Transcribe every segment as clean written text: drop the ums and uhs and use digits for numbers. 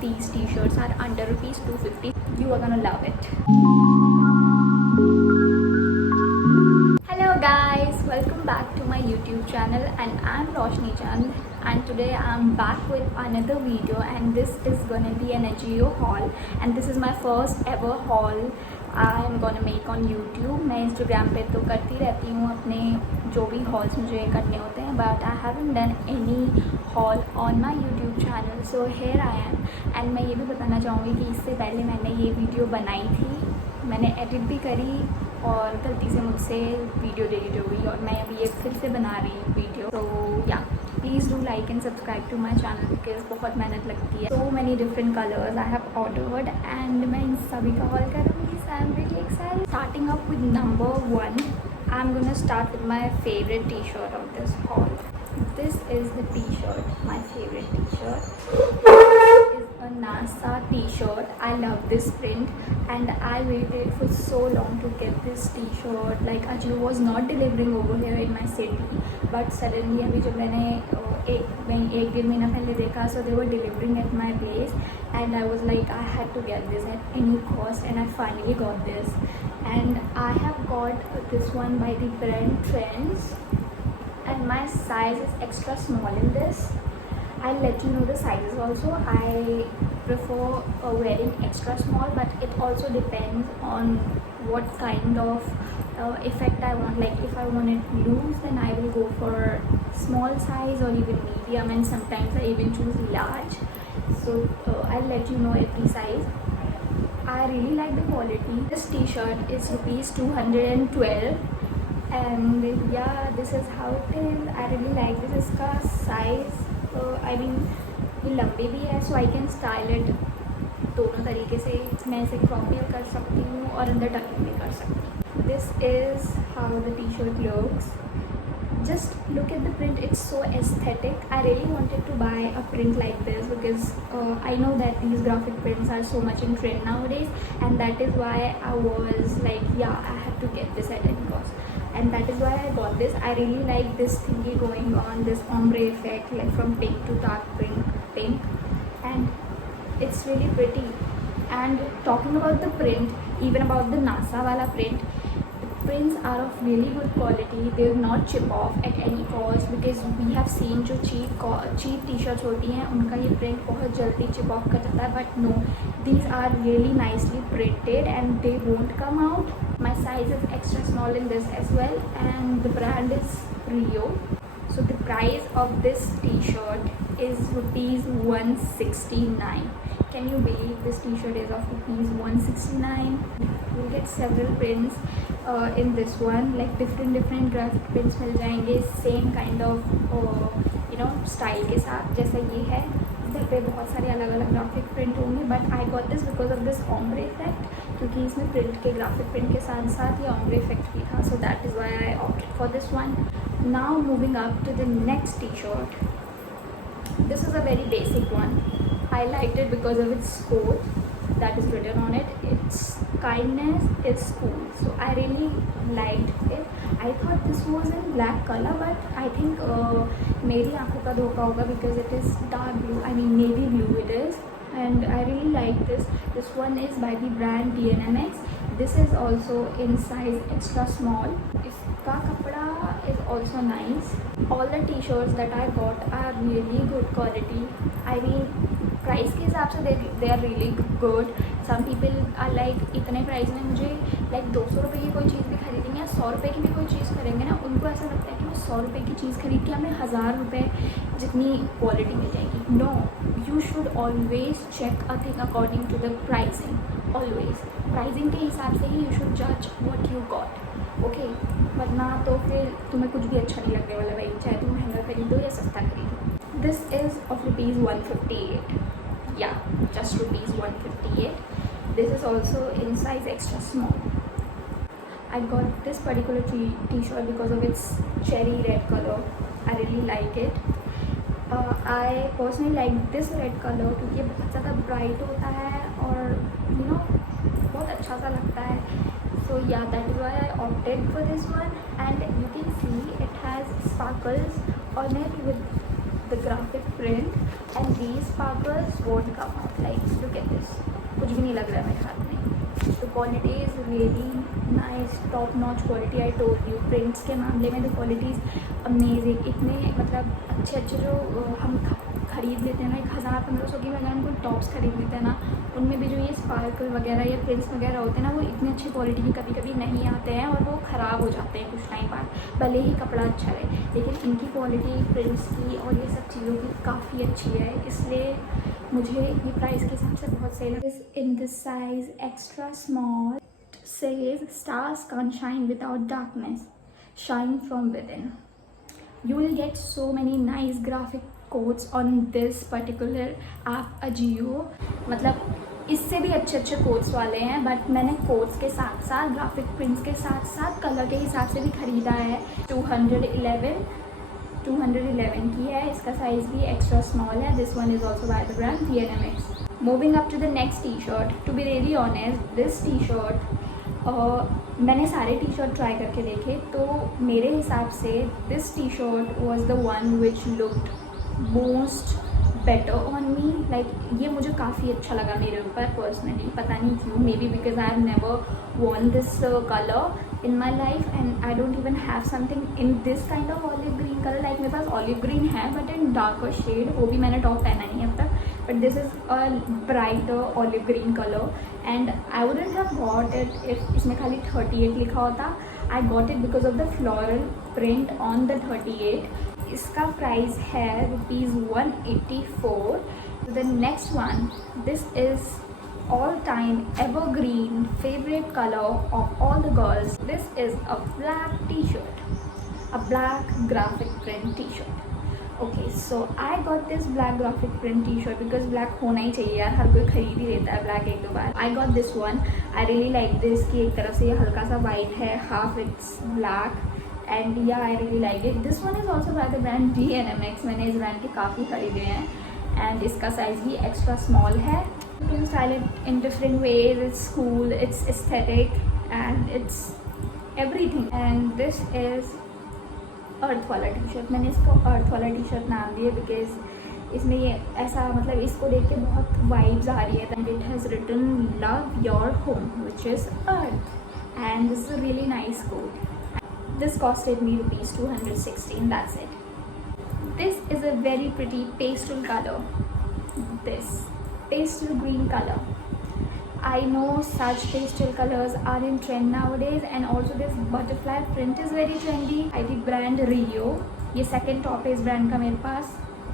these t-shirts are under rupees 250. You are gonna love it. Hello guys, welcome back to my YouTube channel, and I'm Roshni Chand, and today I'm back with another video, and this is gonna be an Ajio haul, and this is my first ever haul I'm gonna make on YouTube. मैं Instagram पे तो करती रहती हूँ अपने जो भी halls मुझे करने होते हैं, but I haven't done any haul on my YouTube channel, so here I am. and मैं ये भी बताना चाहूँगी कि इससे पहले मैंने ये वीडियो बनाई थी, मैंने एडिट भी करी और गलती से मुझसे वीडियो डिलीट हो गई, और मैं अभी ये फिर से बना रही हूँ वीडियो. तो या please do like and subscribe to my channel because बहुत मेहनत लगती है. So many different colours I have ordered and मैं इन सभी का हॉल करूँगी. So I am really excited. Starting up with number 1, I am gonna start with my favourite T shirt of this haul. This is the t-shirt, my favorite t-shirt. Is a NASA t-shirt. I love this print and I waited for so long to get this t-shirt. Like Ajio was not delivering over here in my city, but suddenly अभी जब मैंने एक डेढ़ महीना पहले देखा, so they were delivering at my place and I was like I had to get this at any cost, and I finally got this. And I have got this one by the brand Trends, and my size is extra small in this. I'll let you know the sizes also. I prefer wearing extra small, but it also depends on what kind of effect I want. Like if I want it loose, then I will go for small size or even medium, and sometimes I even choose large. So I'll let you know every size. I really like the quality. This t-shirt is rupees 212. And yeah, this is how it is. I really like this. इसका size I mean ये लंबी भी है, so I can style it दोनों तरीके से. मैं इसे क्रॉप भी कर सकती हूँ और अंदर टकिंग भी कर सकती हूँ. This is how the t-shirt looks. Just look at the print, it's so aesthetic. I really wanted to buy a print like this because I know that these graphic prints are so much in trend nowadays, and that is why I was like yeah, I have to get this at any cost, and that is why I got this. I really like this thingy going on, this ombre effect, like from pink to dark pink, and it's really pretty. And talking about the print, even about the NASA wala print, prints are of really good quality. They will not chip off at any cost, because we have seen जो cheap t-shirts होती हैं उनका ये print बहुत जल्दी chip off कर जाता है, but no, these are really nicely printed and they won't come out. My size is extra small in this as well, and the brand is Rio. So the price of this t-shirt is rupees 169. Can you believe this t-shirt is of rupees 169? You'll get several prints in this one, like different graphic prints मिल जाएंगे same kind of style के साथ जैसा ये है. इधर पे बहुत सारे अलग अलग ग्राफिक प्रिंट होंगे, but I got this because of this ombre effect, क्योंकि इसमें प्रिंट के ग्राफिक प्रिंट के साथ साथ ये ombre effect भी था. So that is why I opted for this one. Now moving up to the next T shirt. This is a very basic one. I liked it because of its quote that is written on it. It's kindness is cool. So I really liked it. I thought this was in black color, but I think मेरी आँखों का धोखा होगा because it is dark blue. I mean navy blue it is, and I really like this. This one is by the brand DNMX. This is also in size extra small. इसका कपड़ा is also nice. All the t-shirts that I got are really good quality. I mean price के हिसाब से they are really good. Some people are like इतने price में मुझे like 200 रुपये की कोई चीज़ भी खरीदेंगे या 100 रुपये की भी कोई चीज़ खरीदेंगे ना, उनको ऐसा लगता है कि मैं 100 रुपये की चीज़ खरीद के हमें 1000 रुपये जितनी क्वालिटी मिल जाएगी. No, you should always check a thing according to the pricing. Always pricing के हिसाब से ही यू शुड जज व्हाट यू गॉट. ओके, वरना तो फिर तुम्हें कुछ भी अच्छा नहीं लगने वाला भाई, चाहे तुम महंगा खरीदो या सस्ता खरीदो. This is of rupees 158. Yeah, just rupees 158. This is also in size extra small. I got this particular t-shirt because of its cherry red color. I really like it. I personally like this red color क्योंकि ये बहुत ज़्यादा bright होता है और बहुत अच्छा सा लगता है. So yeah, that is why I opted for this one. And you can see it has sparkles on it with the graphic print, and these sparkles won't come out. Like, look at this. कुछ भी नहीं लग रहा है मेरे हाथ में. The quality is really nice, top notch quality. I told you, prints के मामले में the quality is amazing. इतने मतलब अच्छे जो हम खरीद लेते हैं ना, 1000-1500 की बजाय हम कोई टॉप्स खरीद लेते हैं ना, उनमें भी जो ये स्पार्कल वगैरह या प्रिंट्स वगैरह होते हैं ना, वो इतनी अच्छी क्वालिटी के कभी कभी नहीं आते हैं और वो ख़राब हो जाते हैं कुछ टाइम बाद, भले ही कपड़ा अच्छा है. लेकिन इनकी क्वालिटी प्रिंट्स की और ये सब चीज़ों की काफ़ी अच्छी है, इसलिए मुझे ये प्राइस के हिसाब से बहुत सही लगा. In this size extra small says stars can't shine without darkness, shine from within. You will get so many nice graphic quotes on this particular app Ajio. मतलब इससे भी अच्छे कोट्स वाले हैं, बट मैंने कोट्स के साथ साथ ग्राफिक प्रिंट्स के साथ साथ कलर के हिसाब से भी ख़रीदा है. 211 की है. इसका साइज़ भी एक्स्ट्रा स्मॉल है. This one is also by the brand TNMX. Moving up to the next T shirt. To be really honest, this T shirt मैंने सारे टी शर्ट ट्राई करके देखे, तो मेरे हिसाब से this T shirt was the one which looked most better on me. Like ये मुझे काफ़ी अच्छा लगा मेरे ऊपर पर्सनली, पता नहीं क्यों. Maybe because I have never worn this colour in my life and I don't even have something in this kind of olive green color. like मेरे पास olive green है but in darker shade, वो भी मैंने top पहना नहीं अब तक, but this is a brighter olive green color and I wouldn't have bought it if इसमें खाली 38 लिखा होता. I got it because of the floral print on the 38. इसका प्राइस है ₹184. The next one, this is all-time evergreen favorite color of all the girls. This is a black t-shirt, a black graphic print t-shirt. Okay, so I got this black graphic print t-shirt because black होना ही चाहिए यार, हर कोई खरीद ही लेता है black एक दो बार. I got this one. I really like this कि एक तरफ से ये हल्का सा white है, half it's black and yeah, I really like it. This one is also by the brand TNMX. मैंने इस ब्रांड के काफ़ी खरीदे हैं and इसका साइज़ भी एक्स्ट्रा स्मॉल है. You can style it in different ways. It's cool, it's aesthetic and it's everything. And this is अर्थ वाला टी शर्ट. मैंने इसको अर्थ वाला टी शर्ट नाम दिया बिकॉज इसमें ये ऐसा मतलब इसको देख के बहुत वाइब्स आ रही है. And it has written love your home which is earth and this is a really nice quote. This costed me ₹216. That's it. This is a very pretty pastel colour. This pastel green color. I know such pastel colors are in trend nowadays and also this butterfly print is very trendy. I think brand Rio. ये second top है इस brand का मेरे पास.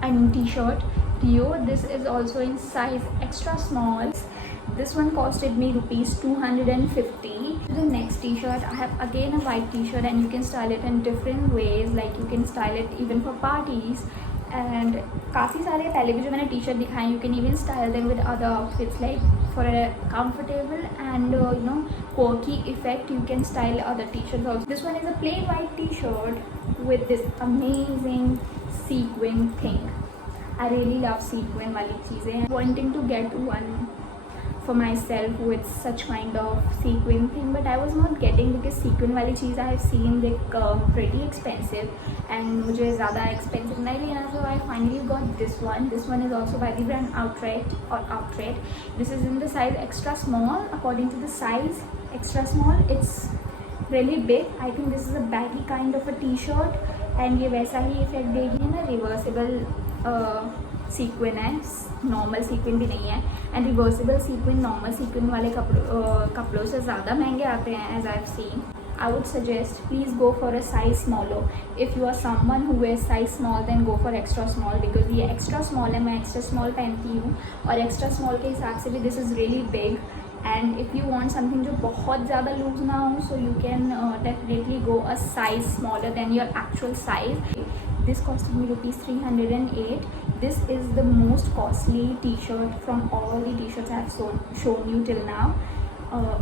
And t-shirt Rio. This is also in size extra small. This one costed me ₹250. The next t-shirt, I have again a white t-shirt and you can style it in different ways. Like you can style it even for parties. And काफ़ी सारे पहले भी जो मैंने T shirt दिखाए, you can even style them with other outfits like for a comfortable and quirky effect. You can style other t-shirts also. This one is a plain white t-shirt with this amazing sequin thing. I really love sequin वाली चीज़ें. Wanting to get one for myself with such kind of sequin thing, but I was not getting because sequin वाली चीज़ I have seen they pretty expensive and मुझे ज़्यादा expensive नहीं लेना, so I finally got this one. This one is also by the brand Outright. This is in the size extra small. According to the size extra small, it's really big. I think this is a baggy kind of a t-shirt and ये वैसा ही effect देगी ना, reversible sequins है, normal sequins भी नहीं है. And reversible sequins normal sequins वाले कपड़ों से ज़्यादा महंगे आते हैं as I have seen. I would suggest please go for a size smaller. If you are someone who wears size small then go for extra small because ये extra small है, मैं extra small पहनती हूँ और extra small के हिसाब से भी this is really big. And if you want something जो बहुत ज़्यादा लूज ना हो, so you can definitely go a size smaller than your actual size. This costed me ₹308. This is the most costly t-shirt from all the t-shirts I have shown you till now.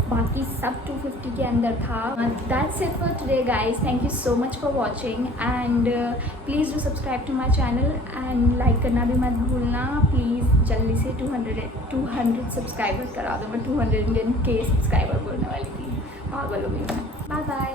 बाकी सब 250 के अंदर था. That's it for today guys. Thank you so much for watching and please do subscribe to my channel and like करना भी मत भूलना please. जल्दी से 200 सब्सक्राइबर करा दो. मैं 210K सब्सक्राइबर बोलने वाली थी. पागल हो गई मैं. Bye bye.